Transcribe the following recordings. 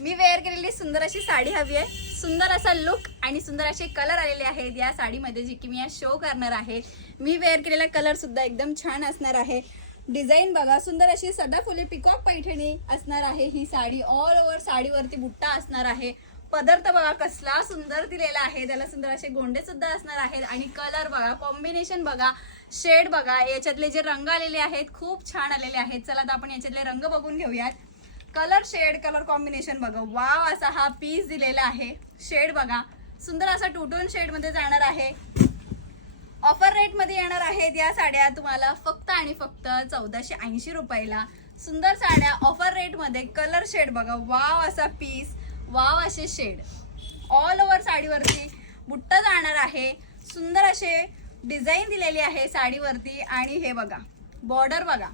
मी wear केलेली सुंदर अशी साडी हवी आहे. सुंदर असा लुक आणि सुंदर असे कलर आलेले आहेत या साडीमध्ये जे की मी आज शो करणार आहे. मी वेअर केलेला कलर सुद्धा एकदम छान असणार आहे. डिझाईन बघा सुंदर अशी सदाफुले पिकॉक पैठणी असणार आहे. ही साडी ऑल ओव्हर साडीवरती बुट्टा असणार आहे. पदार्थ बघा कसला सुंदर दिलेला आहे. त्याला सुंदर असे गोंडे सुद्धा असणार आहेत. आणि कलर बघा कॉम्बिनेशन बघा शेड बघा याच्यातले जे रंग आलेले आहेत खूप छान आलेले आहेत. चला आता आपण याच्यातले रंग बघून घेऊयात. कलर शेड कलर कॉम्बिनेशन बघा. वाव असा हा पीस दिलेला आहे. शेड बघा. सुंदर असा टुटून शेडमध्ये जाणार आहे. ऑफर रेटमध्ये येणार आहेत या साड्या तुम्हाला फक्त आणि फक्त चौदाशे ऐंशी रुपयाला. सुंदर साड्या ऑफर रेटमध्ये कलर शेड बघा. वाव असा पीस वाव असे शेड. ऑल ओव्हर साडीवरती बुट्ट जाणार आहे. सुंदर असे डिझाईन दिलेली आहे साडीवरती. आणि हे बघा बॉर्डर बघा.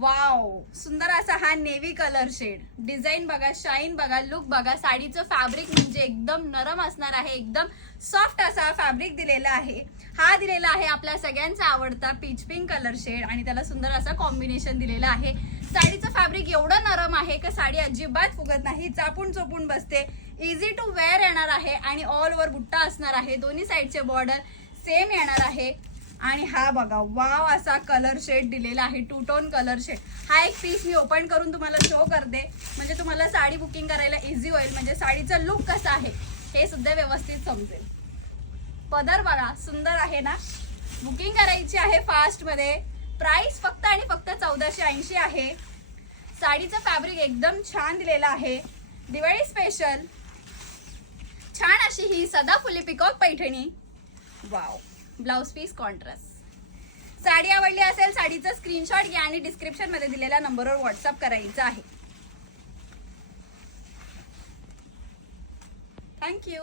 वाव सुंदर असा हा नेव्ही कलर शेड डिझाईन बघा शाईन बघा लुक बघा. साडीचं फॅब्रिक म्हणजे एकदम नरम असणार आहे. एकदम सॉफ्ट असा फॅब्रिक दिलेला आहे. हा दिलेला आहे आपल्या सगळ्यांचा आवडता पीच पिंक कलर शेड आणि त्याला सुंदर असा कॉम्बिनेशन दिलेला आहे. साडीचं फॅब्रिक एवढं एक साडी अजिबात फुगत नाही चापून चोपून बसते. इझी टू वेअर येणार आहे आणि ऑल ओव्हर बुट्टा असणार आहे. दोन्ही साईडचे बॉर्डर सेम येणार आहे. आणि हा बघा वाव असा कलर शेड दिलेला आहे टू टोन कलर शेड हा एक पीस मी ओपन करून तुम्हाला शो करते. म्हणजे तुम्हाला साडी बुकिंग करायला इझी होईल. म्हणजे साडीचा लुक कसा आहे हे सुद्धा व्यवस्थित समजेल. पदर बघा सुंदर आहे ना? बुकिंग करायची आहे फास्टमध्ये प्राईस प्राइस फक्त आणि फक्त चौदाशे ऐंशी आहे. साडीचं फॅब्रिक एकदम छान दिलेलं आहे. दिवाळी स्पेशल छान अशी ही सदाफुली peacock Paithani. Wow blouse piece contrast sari आवडली असेल साडीचा स्क्रीनशॉट घ्या आणि डिस्क्रिप्शनमध्ये दिलेल्या नंबरवर व्हॉट्सअप करायचं आहे. थँक्यू